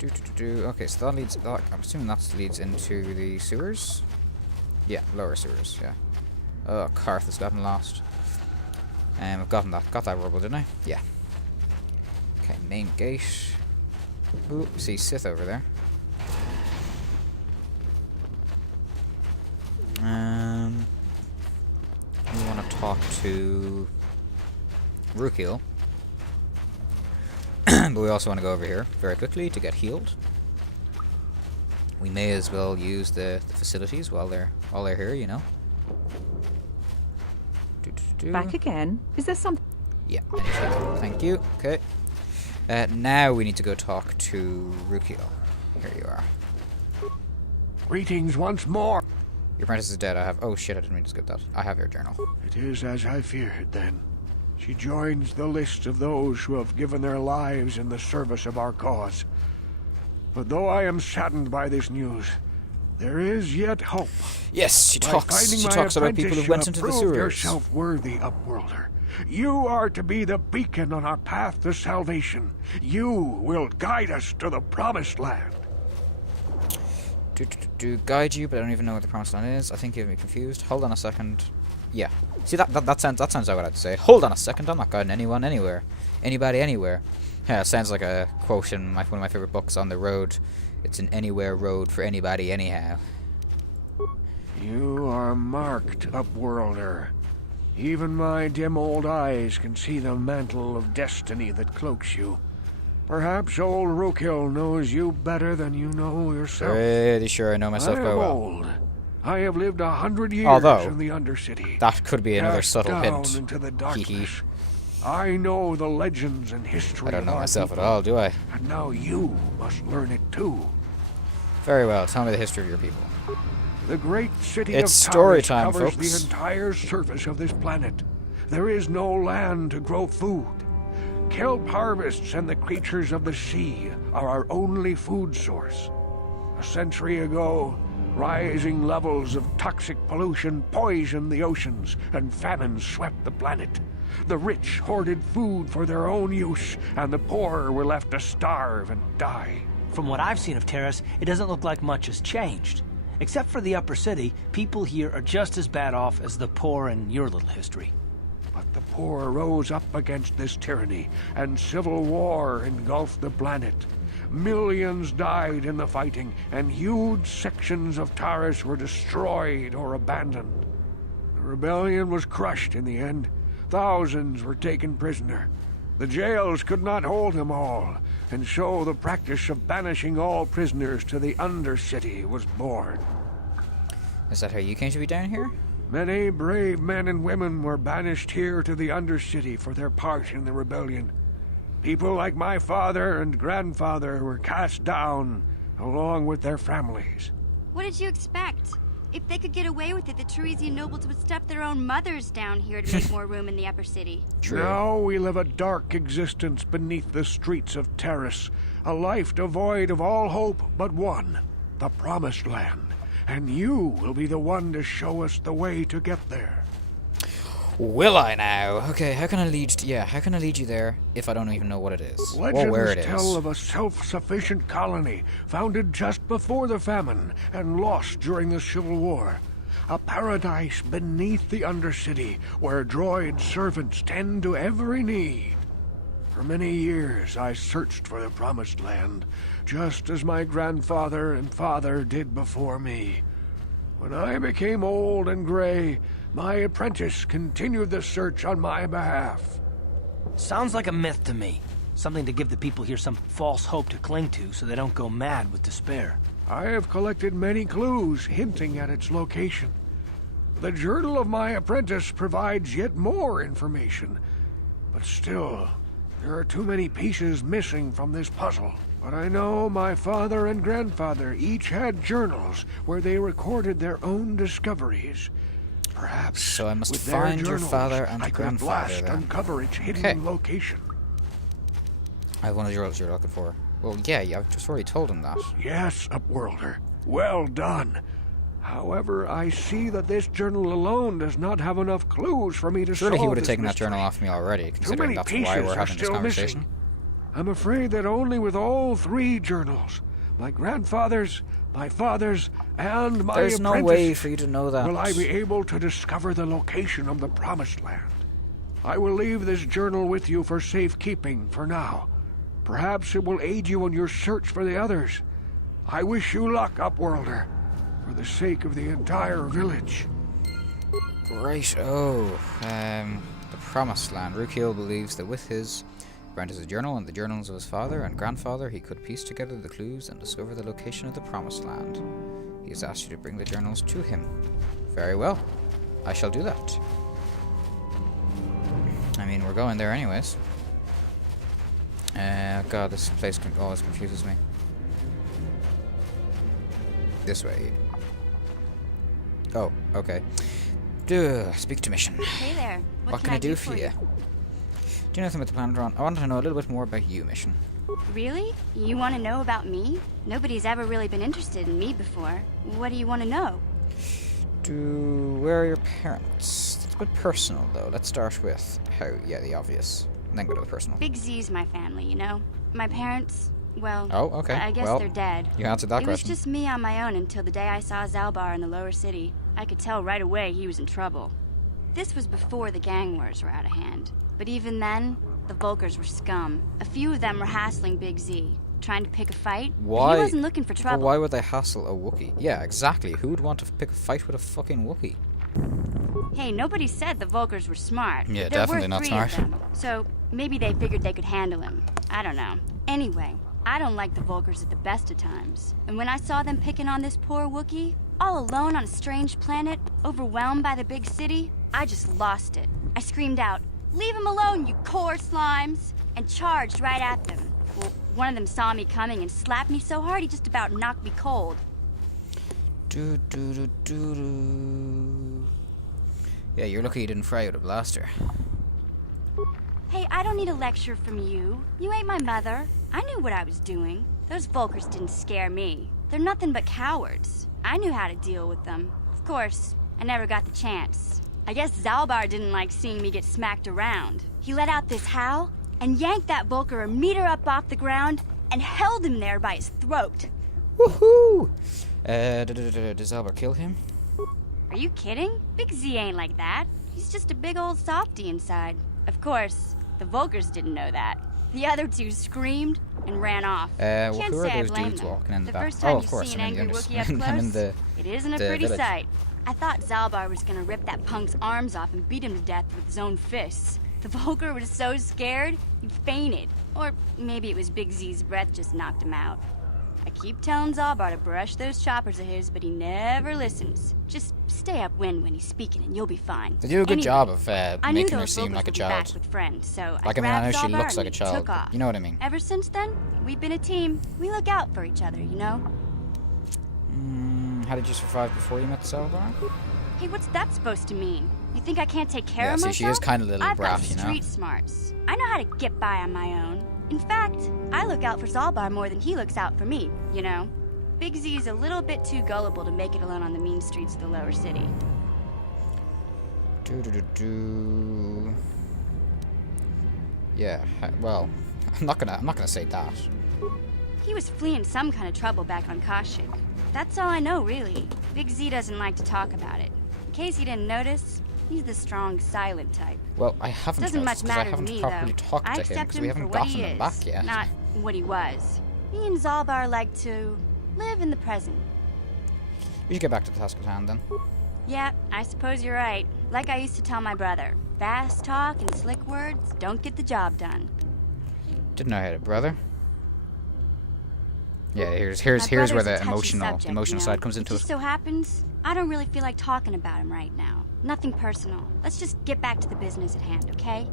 Okay, so that leads. I'm assuming that leads into the sewers. Yeah, lower sewers. Yeah. Oh, Karth has gotten lost. I've gotten that. Got that rubble, didn't I? Yeah. Okay, main gate. Ooh, see Sith over there. We want to talk to Rukil. But we also want to go over here very quickly to get healed. We may as well use the facilities while they're here, you know. Back again? Is there something? Yeah, thank you. Okay. Now we need to go talk to Rukil. Here you are. Greetings once more. Your apprentice is dead. I have. Oh shit! I didn't mean to skip that. I have your journal. It is as I feared then. She joins the list of those who have given their lives in the service of our cause. But though I am saddened by this news, there is yet hope. Yes, she talks about people who went into the sewers. Yourself worthy, Upworlder. You are to be the beacon on our path to salvation. You will guide us to the promised land. Guide you, but I don't even know what the promised land is. I think you've been confused. Hold on a second. Yeah. See, that sounds like what I'd say. Hold on a second. I'm not guiding anyone anywhere. Anybody anywhere. Yeah, it sounds like a quote in one of my favorite books, On the Road. It's an anywhere road for anybody anyhow. You are marked, Upworlder. Even my dim old eyes can see the mantle of destiny that cloaks you. Perhaps old Rukil knows you better than you know yourself. Pretty sure I know myself very well. Old. I have lived 100 years in the Undercity. That could be another subtle hint. Into the darkness. I know the legends and history. I don't know of myself people, at all, do I? And now you must learn it too. Very well. Tell me the history of your people. The great city it's of story Taris time, covers folks. the entire surface of this planet. There is no land to grow food. Kelp harvests and the creatures of the sea are our only food source. A century ago, rising levels of toxic pollution poisoned the oceans, and famine swept the planet. The rich hoarded food for their own use, and the poor were left to starve and die. From what I've seen of Taris, it doesn't look like much has changed. Except for the upper city, people here are just as bad off as the poor in your little history. But the poor rose up against this tyranny, and civil war engulfed the planet. Millions died in the fighting, and huge sections of Taris were destroyed or abandoned. The rebellion was crushed in the end. Thousands were taken prisoner. The jails could not hold them all, and so the practice of banishing all prisoners to the Undercity was born. Is that how you came to be down here? Many brave men and women were banished here to the Undercity for their part in the rebellion. People like my father and grandfather were cast down, along with their families. What did you expect? If they could get away with it, the Teresian nobles would step their own mothers down here to make more room in the upper city. True. Now we live a dark existence beneath the streets of Taris, a life devoid of all hope but one, the Promised Land. And you will be the one to show us the way to get there. Will I now? Okay, how can I lead? How can I lead you there if I don't even know what it is or where it is? Legends tell of a self-sufficient colony founded just before the famine and lost during the Civil War. A paradise beneath the Undercity where droid servants tend to every need. For many years I searched for the Promised Land, just as my grandfather and father did before me. When I became old and gray, my apprentice continued the search on my behalf. Sounds like a myth to me. Something to give the people here some false hope to cling to so they don't go mad with despair. I have collected many clues hinting at its location. The journal of my apprentice provides yet more information. But still, there are too many pieces missing from this puzzle. But I know my father and grandfather each had journals where they recorded their own discoveries. Perhaps so I must with find their your journals, father and I could grandfather blast then. uncover its hidden location. I have one of the journals you're looking for. Well, yeah, I've just already told him that. Yes, Upworlder. Well done. However, I see that this journal alone does not have enough clues for me to solve Surely he would have this taken that mystery. journal off me already, Too considering many that's pieces why we're are having this still conversation. missing. I'm afraid that only with all 3 journals, my grandfather's, my father's, and my There's no way for you to know that. will I be able to discover the location of the Promised Land. I will leave this journal with you for safekeeping for now. Perhaps it will aid you in your search for the others. I wish you luck, Upworlder, for the sake of the entire village. Right, the Promised Land. Rukil believes that with his Granted journal and the journals of his father and grandfather, he could piece together the clues and discover the location of the Promised Land. He has asked you to bring the journals to him. Very well. I shall do that. I mean, we're going there anyways. God, this place always confuses me. This way. Oh, okay. Speak to mission. Hey there. What can I do for you? Do you know anything about the planet Ron? I want to know a little bit more about you, mission. Really? You want to know about me? Nobody's ever really been interested in me before. What do you want to know? Where are your parents? It's a bit personal, though. Let's start with the obvious. And then go to the personal. Big Z's my family, you know? My parents, well... Oh, okay. I guess they're dead. You answered that question. It was just me on my own until the day I saw Zalbar in the lower city. I could tell right away he was in trouble. This was before the gang wars were out of hand. But even then, the Vulkars were scum. A few of them were hassling Big Z, trying to pick a fight. Why? He wasn't looking for trouble. But why would they hassle a Wookiee? Yeah, exactly. Who would want to pick a fight with a fucking Wookiee? Hey, nobody said the Vulkars were smart. Yeah, There definitely were not 3 smart. of them, so maybe they figured they could handle him. I don't know. Anyway, I don't like the Vulkars at the best of times. And when I saw them picking on this poor Wookiee, all alone on a strange planet, overwhelmed by the big city, I just lost it. I screamed out, "Leave him alone, you core slimes!" and charged right at them. Well, one of them saw me coming and slapped me so hard he just about knocked me cold. Yeah, you're lucky you didn't fry out a blaster. Hey, I don't need a lecture from you. You ain't my mother. I knew what I was doing. Those Vulkars didn't scare me. They're nothing but cowards. I knew how to deal with them. Of course, I never got the chance. I guess Zalbar didn't like seeing me get smacked around. He let out this howl and yanked that Vulkar a meter up off the ground and held him there by his throat. Woohoo! Did Zalbar kill him? Are you kidding? Big Z ain't like that. He's just a big old softy inside. Of course, the Vulkars didn't know that. The other 2 screamed and ran off. Can't Can't who say are I those blame dudes them. walking in the The back? first time Of you course, see an I mean, angry you Wookiee up understand. I'm in close, the it isn't a the pretty village. sight. I thought Zalbar was gonna rip that punk's arms off and beat him to death with his own fists. The Vulkar was so scared, he fainted. Or maybe it was Big Z's breath just knocked him out. I keep telling Zalbar to brush those choppers of his, but he never listens. Just stay upwind when he's speaking and you'll be fine. They do a good Anyway, job of I knew making her those seem Vulkars like a would be back child. with friends, so Like, I mean, I know grabbed she Zalbar looks and like a we child, took but off. you know what I mean. Ever since then, we've been a team. We look out for each other, you know? How did you survive before you met Zalbar? Hey, what's that supposed to mean? You think I can't take care Yeah, of see, myself? she is kind of a little I've got brat, you know? street smarts. I know how to get by on my own. In fact, I look out for Zalbar more than he looks out for me, you know? Big Z's a little bit too gullible to make it alone on the mean streets of the lower city. Yeah, well, I'm not gonna say that. He was fleeing some kind of trouble back on Kashyyyk. That's all I know, really. Big Z doesn't like to talk about it. In case you didn't notice, he's the strong, silent type. Well, I haven't Doesn't much noticed, 'cause I matter to haven't me, properly though. talked I to him accept because we him for haven't what gotten he him is, back yet. not what he was. Me and Zalbar like to live in the present. We should get back to the task at hand then. Yeah, I suppose you're right. Like I used to tell my brother, fast talk and slick words don't get the job done. Didn't know I had a brother. Yeah, here's My where brother's a the touchy emotional subject, you know? side comes into It it. just so happens, I don't really feel like talking about him right now. Nothing personal. Let's just get back to the business at hand, okay?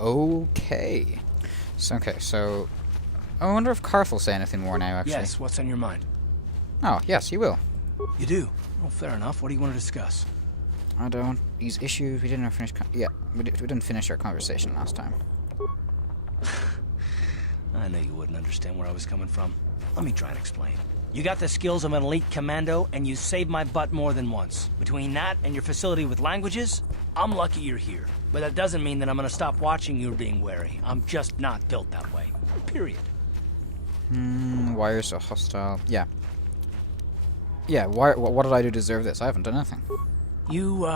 Okay. So I wonder if Karth will say anything more now, actually. Yes, what's on your mind? Oh, yes, he will. You do? Well, fair enough. What do you want to discuss? I don't. These issues, we didn't finish. We didn't finish our conversation last time. I knew you wouldn't understand where I was coming from. Let me try and explain. You got the skills of an elite commando, and you saved my butt more than once. Between that and your facility with languages, I'm lucky you're here, but that doesn't mean that I'm gonna stop watching you being wary. I'm just not built that way. Period. Why are you so hostile? Yeah. Yeah, what did I do to deserve this? I haven't done anything. You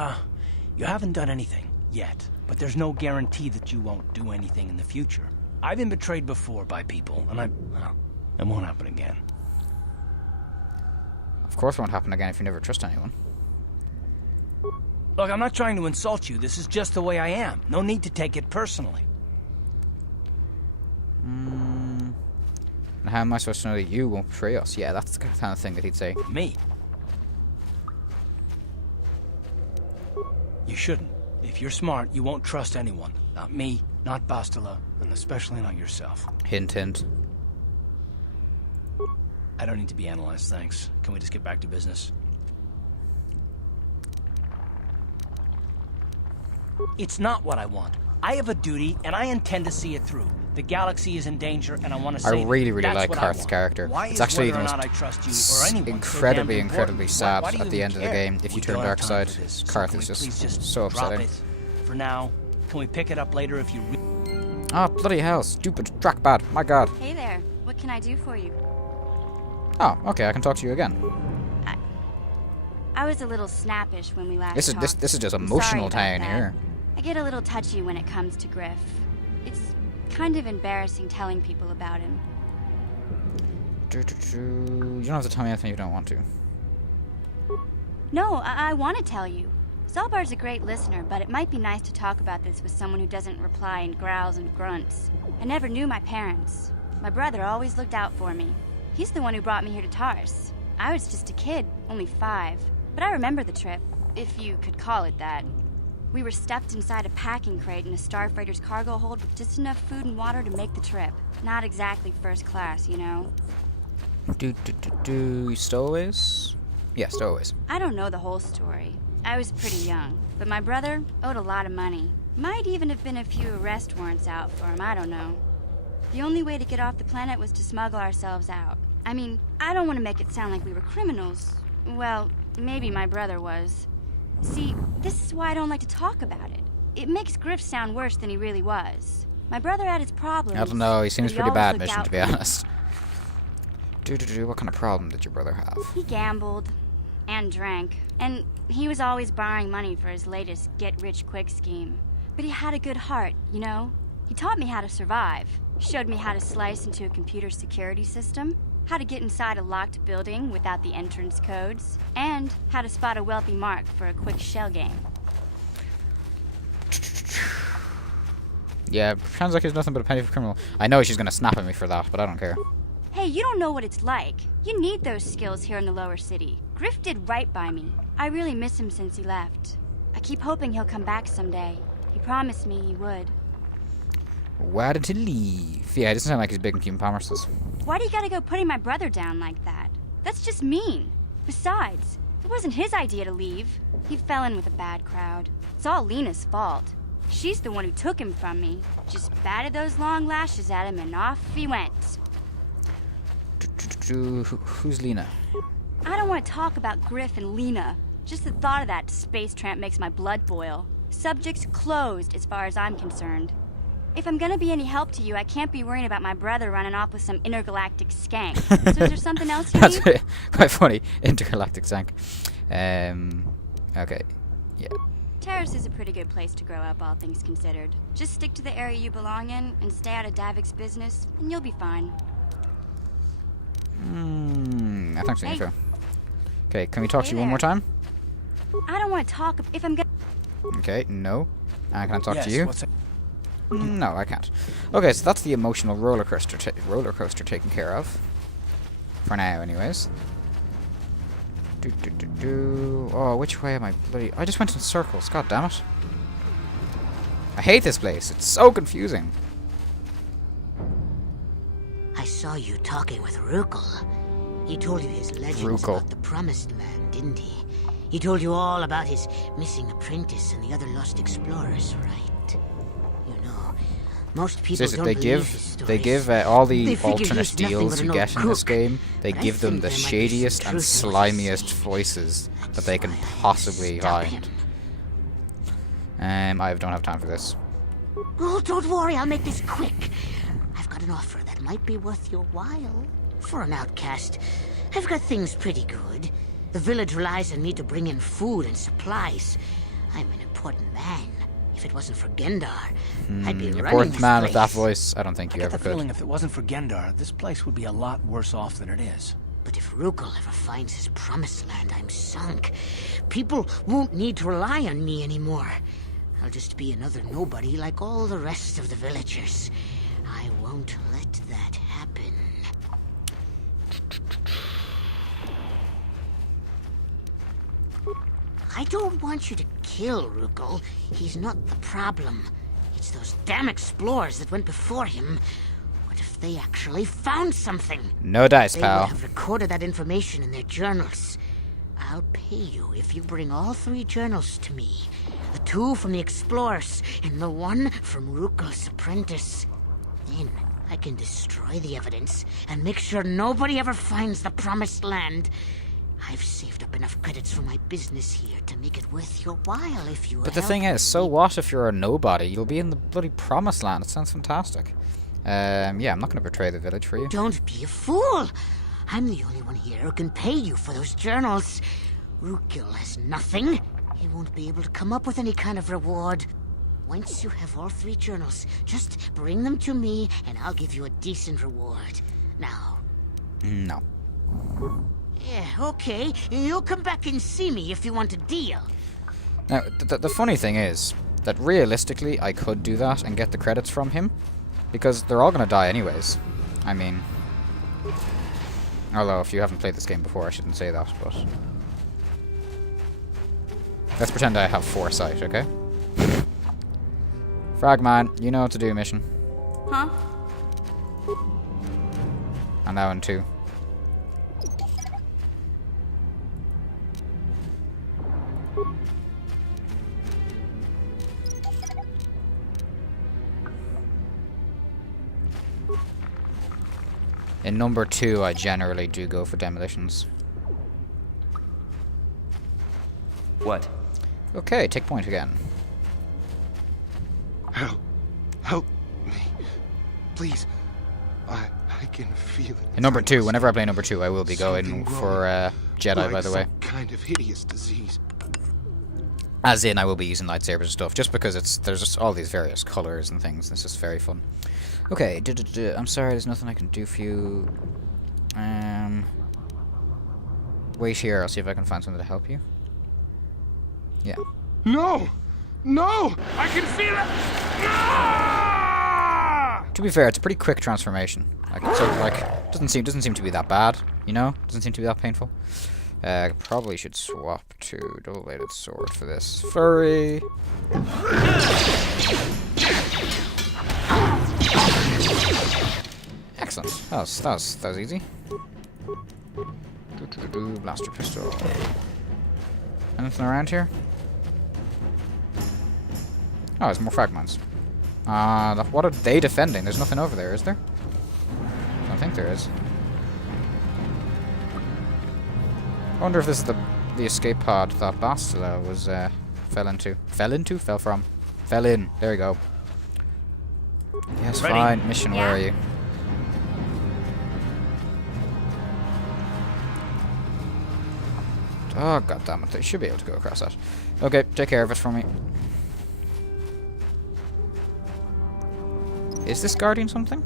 haven't done anything yet, but there's no guarantee that you won't do anything in the future. I've been betrayed before by people, and it won't happen again. Of course it won't happen again if you never trust anyone. Look, I'm not trying to insult you. This is just the way I am. No need to take it personally. And how am I supposed to know that you won't betray us? Yeah, that's the kind of thing that he'd say. Me? You shouldn't. If you're smart, you won't trust anyone. Not me, not Bastila, and especially not yourself. Hint, hint. I don't need to be analyzed, thanks. Can we just get back to business? It's not what I want. I have a duty, and I intend to see it through. The galaxy is in danger, and I want to say I really like what Karth's character. Why it's actually the whether or most not I trust you or anyone incredibly sad why do you at the end of the care? game. If you We turn don't have dark time side, for this, Karth can is we please just so drop upsetting. it for now. Can we pick it up later if you... Oh, bloody hell. Stupid trackpad. My god. Hey there. What can I do for you? Oh, okay, I can talk to you again. I was a little snappish when we last This talked. is just I'm emotional sorry about town that. here. I get a little touchy when it comes to Griff. It's kind of embarrassing telling people about him. You don't have to tell me anything you don't want to. No, I want to tell you. Zalbar's a great listener, but it might be nice to talk about this with someone who doesn't reply in growls and grunts. I never knew my parents. My brother always looked out for me. He's the one who brought me here to Tars. I was just a kid, only 5. But I remember the trip, if you could call it that. We were stuffed inside a packing crate in a starfreighter's cargo hold with just enough food and water to make the trip. Not exactly first class, you know? Stowaways? Yeah, stowaways. I don't know the whole story. I was pretty young, but my brother owed a lot of money. Might even have been a few arrest warrants out for him, I don't know. The only way to get off the planet was to smuggle ourselves out. I mean, I don't want to make it sound like we were criminals. Well, maybe my brother was. See, this is why I don't like to talk about it. It makes Griff sound worse than he really was. My brother had his problems. I don't know, he seems but pretty always bad looked mission, out to be for me. honest. What kind of problem did your brother have? He gambled and drank, and he was always borrowing money for his latest get-rich-quick scheme. But he had a good heart, you know? He taught me how to survive. Showed me how to slice into a computer security system, how to get inside a locked building without the entrance codes, and how to spot a wealthy mark for a quick shell game. Yeah, sounds like he's nothing but a penny for criminal. I know she's gonna snap at me for that, but I don't care. Hey, you don't know what it's like. You need those skills here in the lower city. Griff did right by me. I really miss him since he left. I keep hoping he'll come back someday. He promised me he would. Why did he leave? Yeah, it doesn't sound like he's big and keeping promises. Why do you gotta go putting my brother down like that? That's just mean. Besides, it wasn't his idea to leave. He fell in with a bad crowd. It's all Lena's fault. She's the one who took him from me. Just batted those long lashes at him and off he went. Who's Lena? I don't want to talk about Griff and Lena. Just the thought of that space tramp makes my blood boil. Subject's closed as far as I'm concerned. If I'm gonna be any help to you, I can't be worrying about my brother running off with some intergalactic skank. So is there something else you That's need? quite funny. Intergalactic zank. Okay. Yeah. Terrace is a pretty good place to grow up, all things considered. Just stick to the area you belong in and stay out of Davik's business, and you'll be fine. Thanks for the Hey. intro. Okay, can we talk to Hey you one more there. time? I don't want to talk if I'm gonna... Okay, no. And can I talk yes, to you? what's it? No, I can't. Okay, so that's the emotional roller coaster taken care of. For now, anyways. Oh, which way am I bloody... I just went in circles, god damn it. I hate this place, it's so confusing. I saw you talking with Rukil. He told you his legends Rukil. about the Promised Land, didn't he? He told you all about his missing apprentice and the other lost explorers, right? You know, most people Seriously, don't they believe his give stories. all the They figure alternate he's nothing deals but you an get old in this cook. game. They But I give them think the there might be some shadiest and truth in what he's slimiest saying. voices that That's they can why I want to possibly stop find. him. I don't have time for this. Oh, don't worry, I'll make this quick. I've got an offer that might be worth your while. For an outcast, I've got things pretty good. The village relies on me to bring in food and supplies. I'm an important man. If it wasn't for Gendar, I'd be running Important this man place. with that voice. I don't think you I ever get the could. feeling if it wasn't for Gendar, this place would be a lot worse off than it is. But if Rukil ever finds his promised land, I'm sunk. People won't need to rely on me anymore. I'll just be another nobody like all the rest of the villagers. I won't let that happen. I don't want you to kill Rukil. He's not the problem. It's those damn explorers that went before him. What if they actually found something? No dice, They pal. would have recorded that information in their journals. I'll pay you if you bring all 3 journals to me. The 2 from the explorers and the 1 from Rukil's apprentice. Then I can destroy the evidence and make sure nobody ever finds the promised land. I've saved up enough credits for my business here to make it worth your while if you But the help thing me. is, so what if you're a nobody? You'll be in the bloody promised land. It sounds fantastic. Yeah, I'm not going to betray the village for you. Don't be a fool. I'm the only one here who can pay you for those journals. Rukil has nothing. He won't be able to come up with any kind of reward. Once you have all 3 journals, just bring them to me and I'll give you a decent reward. Now. No. Yeah, okay. You'll come back and see me if you want a deal. Now, the funny thing is that realistically, I could do that and get the credits from him, because they're all going to die anyways. I mean, although if you haven't played this game before, I shouldn't say that, but let's pretend I have foresight, okay? Fragman, you know what to do, mission. Huh? And that one too. In number 2, I generally do go for demolitions. What? Okay, take point again. Help me. Please. I can feel it. In number 2, whenever I play number 2, I will be going Something for Jedi, like by the way. some kind of hideous disease. As in, I will be using lightsabers and stuff, just because there's just all these various colors and things. It's just very fun. Okay, I'm sorry, there's nothing I can do for you. Wait here, I'll see if I can find something to help you. Yeah. No! No! I can feel it! Ah! To be fair, it's a pretty quick transformation. Like, so, like, doesn't seem to be that bad, you know? Doesn't seem to be that painful. I probably should swap to double-bladed sword for this. Furry! Excellent. That was easy. Blaster pistol. Anything around here? Oh, there's more fragments. What are they defending? There's nothing over there, is there? I don't think there is. I wonder if this is the escape pod that Bastila was fell into. Fell in. There we go. Yes, Ready? fine. Mission, where are you? Oh, god damn it. They should be able to go across that. Okay, take care of it for me. Is this guarding something?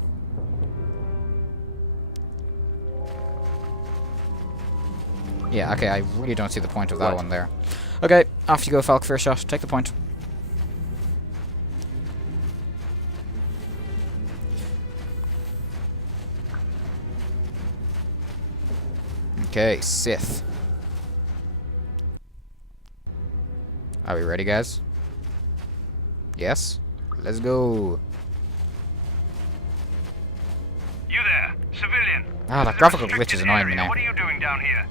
Yeah, okay, I really don't see the point of that one there. Okay, off you go, Falk Fierceshot. Take the point. Okay, Sith. Are we ready, guys? Yes? Let's go. You there, civilian. Ah, that This is a graphical glitch restricted is annoying me area. now. What are you doing down here?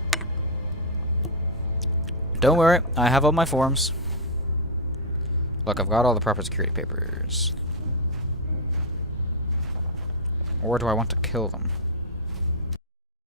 Don't worry, I have all my forms. Look, I've got all the proper security papers. Or do I want to kill them?